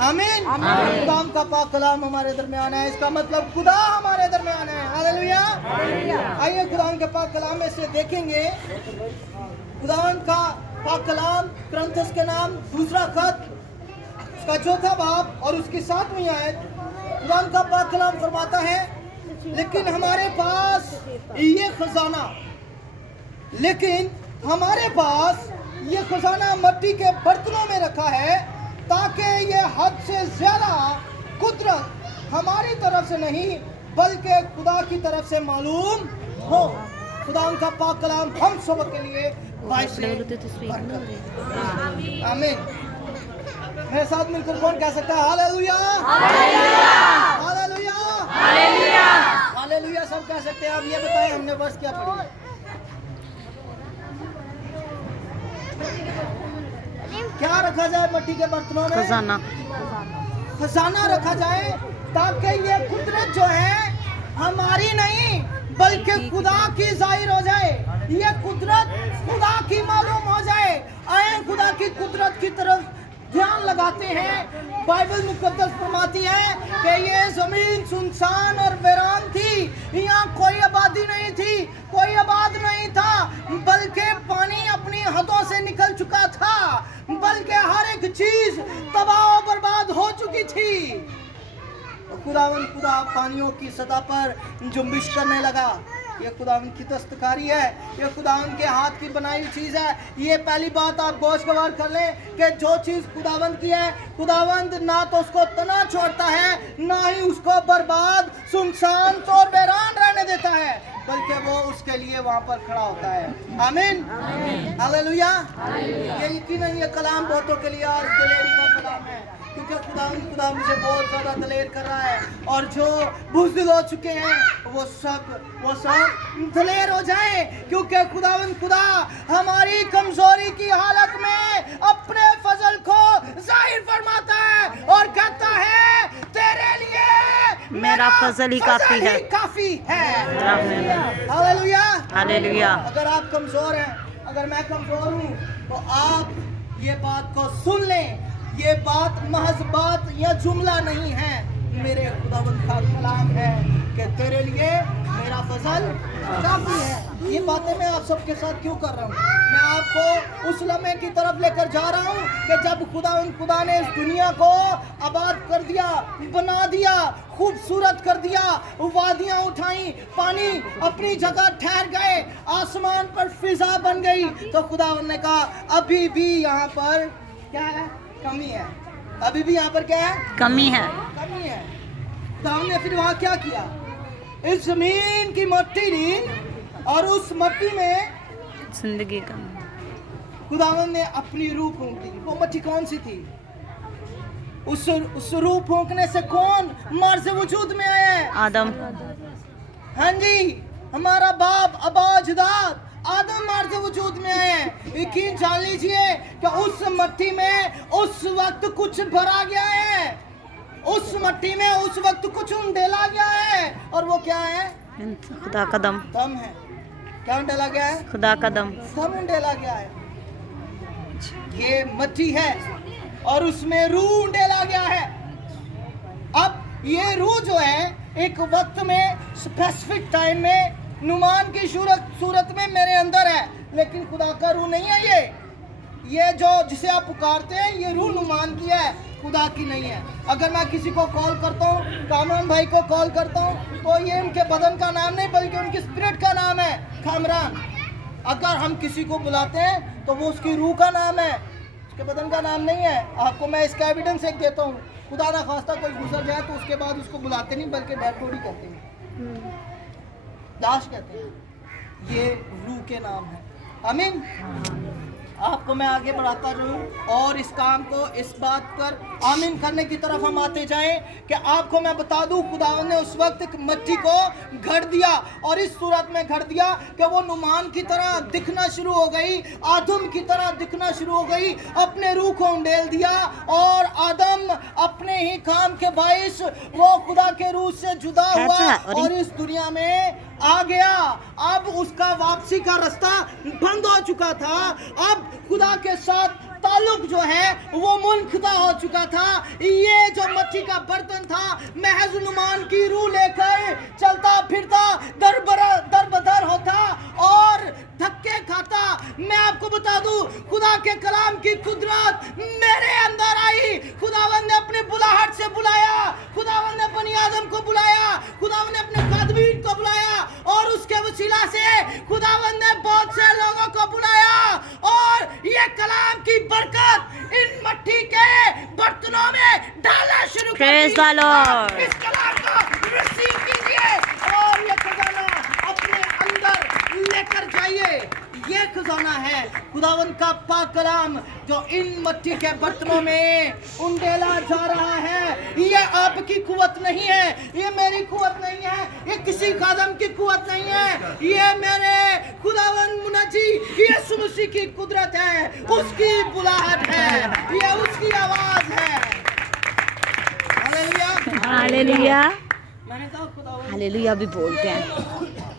आमीन। खुदा का पाक कलाम हमारे दरमियान है, इसका मतलब खुदा हमारे दरमियान है। हालेलुया। आइए खुदा के पाक कलाम में से देखेंगे। खुदा का पाक कलाम क्रंथस के नाम दूसरा खत उसका चौथा बाब और उसकी 7वीं आयत। खुदा का पाक कलाम फरमाता है, लेकिन हमारे पास ये खजाना मट्टी के बर्तनों में रखा है, ताकि ये हद से ज्यादा कुदरत हमारी तरफ से नहीं बल्कि खुदा की तरफ से मालूम हो। खुदा उनका पाक कलाम हम सब के लिए आमीन। मेरे साथ मिलकर कौन कह सकता है हालेलुया, हालेलुया, हालेलुया, हालेलुया। सब कह सकते हैं। अब ये बताएं हमने वर्ष क्या पढ़ा? क्या रखा जाए मट्टी के बर्तनों में? खजाना। खजाना रखा जाए, ताकि ये कुदरत जो है हमारी नहीं बल्कि खुदा की जाहिर हो जाए। ये कुदरत खुदा की मालूम हो जाए। आए खुदा की कुदरत की तरफ ध्यान लगाते हैं। बाइबल मुकद्दस फरमाती है कि ये जमीन सुनसान और वीरान थी, यहाँ कोई आबादी नहीं थी, कोई आबाद नहीं था, बल्कि पानी अपनी हदों से निकल चुका था, बल्कि हर एक चीज तबाह बर्बाद हो चुकी थी। खुदा पानियों की सतह पर जुम्बिश करने लगा। ये खुदावंद की दस्तकारी है, ये खुदावंद के हाथ की बनाई चीज है। ये पहली बात आप गोशगवार कर लें कि जो चीज खुदावंद की है, खुदावंद ना तो उसको तना छोड़ता है, ना ही उसको बर्बाद सुनसान तो वीरान रहने देता है, बल्कि वो उसके लिए वहां पर खड़ा होता है। आमीन, हालेलुया। ये यकीनन ये कलाम बहुतों के लिए आज दिलेरी का कलाम है, क्योंकि खुदा मुझे बहुत ज्यादा दलेर कर रहा है, और जो बुज़दिल हो चुके हैं वो सब दलेर हो जाए, क्योंकि खुदा हमारी कमजोरी की हालत में अपने फजल को जाहिर फरमाता है और कहता है, तेरे लिए मेरा फजल ही काफी है। Hallelujah, hallelujah. अगर आप कमजोर हैं, अगर मैं कमजोर हूँ, तो आप ये बात को सुन लें। ये बात महज बात या जुमला नहीं है, मेरे खुदावंद का कलाम है कि तेरे लिए मेरा फजल काफी है। ये बातें मैं आप सबके साथ क्यों कर रहा हूँ? मैं आपको उस लम्हे की तरफ लेकर जा रहा हूँ कि जब खुदा ने इस दुनिया को आबाद कर दिया, बना दिया, खूबसूरत कर दिया, वादियाँ उठाई, पानी अपनी जगह ठहर गए, आसमान पर फिजा बन गई, तो खुदा ने कहा अभी भी यहाँ पर क्या है? कमी है। अभी भी यहाँ पर क्या है? कमी है। तो हमने फिर वहाँ क्या किया? इस जमीन की मट्टी ली और उस मट्टी में जिंदगी का खुदावन ने अपनी रूह फूंक दी। वो मट्टी कौन सी थी? उस रूह फूंकने से कौन मर्ज़ वजूद में आया है? आदम। हाँ जी, हमारा बाप अबाजदाद आदम मर्द वजूद में आए हैं। यकीन जान लीजिए कि उस मट्टी में उस वक्त कुछ भरा गया है, उस मट्टी में उस वक्त कुछ उंडेला गया है, और वो क्या है? खुदा का दम है। क्या उंडेला गया है? खुदा का दम उंडेला गया है। ये मट्टी है और उसमें रूह उंडेला गया है। अब ये रूह जो है एक वक्त में स्पेसिफिक टाइम में नुमान की सूरत में मेरे अंदर है, लेकिन खुदा का रूह नहीं है। ये जो जिसे आप पुकारते हैं, ये रूह नुमान की है, खुदा की नहीं है। अगर मैं किसी को कॉल करता हूँ, कामरान भाई को कॉल करता हूँ, तो ये उनके बदन का नाम नहीं बल्कि उनकी स्पिरिट का नाम है, कामरान। अगर हम किसी को बुलाते हैं तो वो उसकी रूह का नाम है, उसके बदन का नाम नहीं है। आपको मैं इसका एविडेंस एक देता हूँ। खुदा ना खास्ता कोई गुजर जाए तो उसके बाद उसको बुलाते नहीं बल्कि डेड बॉडी कहते हैं, दाश कहते हैं। ये रूह के नाम है। आमीन। आपको मैं आगे बढ़ाता रहूं और इस काम को इस बात पर आमीन करने की तरफ हम आते जाएं कि आपको मैं बता दूं, खुदा ने उस वक्त एक मट्टी को घड़ दिया और इस सूरत में घड़ दिया कि वो नुमान की तरह दिखना शुरू हो गई, आदम की तरह दिखना शुरू हो गई। अपने रूह को उंडेल दिया और आदम अपने ही काम के बाइस वो खुदा के रूह से जुदा हुआ और इस दुनिया में आ गया। अब उसका वापसी का रास्ता बंद हो चुका था। अब खुदा के साथ ताल्लुक जो है वो मुनक़ता हो चुका था। ये जो मट्टी का बर्तन था महज नुमान की रूह लेकर चलता फिरता दर बदर होता और धक्के खाता। मैं आपको बता दूं, खुदा के कलाम की कुदरत मेरे अंदर आई। खुदावंद ने अपनी बुलाहट से बुलाया, खुदावंद ने बनी आदम को बुलाया, खुदावंद ने अपने कादबीन को बुलाया और उसके वसीला से खुदावंद ने बहुत से लोगों को बुलाया और ये कलाम की बरकत इन मट्टी के बर्तनों में डालना शुरू कर Praise दी। the Lord. इस कलाम को रिसीव कीजिए और ये खजाना अपने अंदर लेकर जाइए। ये खजाना है खुदावंद का पाक कलाम जो इन मट्टी के बर्तनों में उंडेला जा रहा है। ये आपकी कुवत नहीं है, ये मेरी कुवत नहीं है, ये किसी खादम की कुवत नहीं है, ये मेरे खुदावंद मुनज्जी यीशु मसीह की कुदरत है, उसकी बुलाहट है, ये उसकी आवाज है। हालेलुया। हालेलुया। मैंने कहा खुदावंद हालेलुया भी बोलते हैं।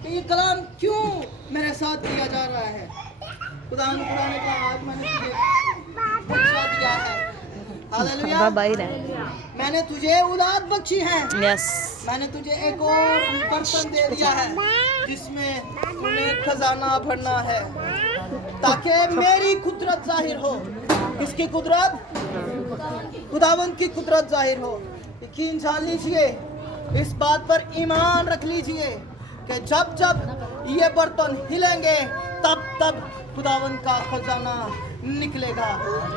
कि ये कलाम क्यों मेरे साथ दिया जा रहा है। खुदा ने कहा आज मैंने तुझे बख्शा दिया है। हालेलुया। बाबा ही रहे। मैंने तुझे औलाद बख्शी है। यस। मैंने तुझे एक और बर्तन दे दिया है जिसमें तूने खजाना भरना है ताकि मेरी कुदरत जाहिर हो। किसकी कुदरत? खुदावंद की कुदरत जाहिर हो। यकीन जान लीजिए, इस बात पर ईमान रख लीजिए कि जब जब ये बर्तन हिलेंगे तब तब खुदावंद का खजाना निकलेगा।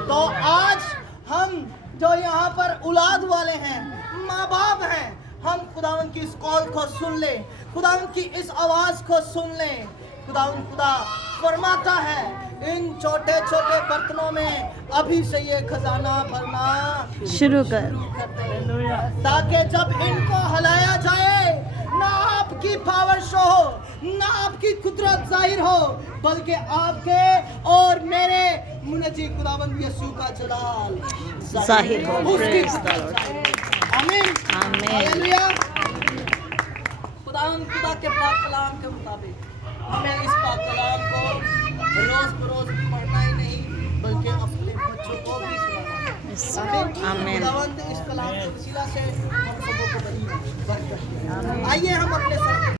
तो आज हम जो यहाँ पर औलाद वाले हैं, माँ बाप हैं, हम खुदावंद की इस कॉल को सुन लें, खुदावंद की इस आवाज़ को सुन लें। खुदावंद खुदा फरमाता है इन छोटे छोटे बर्तनों में अभी से ये खजाना भरना शुरू कर। ताकि जब इनको हिलाया जाए ना आपकी पावर शो हो, ना आपकी कुदरत जाहिर हो, बल्कि आपके और मेरे मुनज्जी खुदावंद यीशु का जलाल जाहिर हो। उसकी Praise the Lord. आमीन आमीन। हालेलुया। खुदावंद खुदा के पाक कलाम के मुताबिक हमें इस पाक कलाम को रोज बरोज पढ़ना ही नहीं बल्कि अपने बच्चों को भी सुनाना। आमीन। खुदावंद इस कलाम के वसीला से हम सबों को बड़ी बरकत दे। आइए हम अपने सर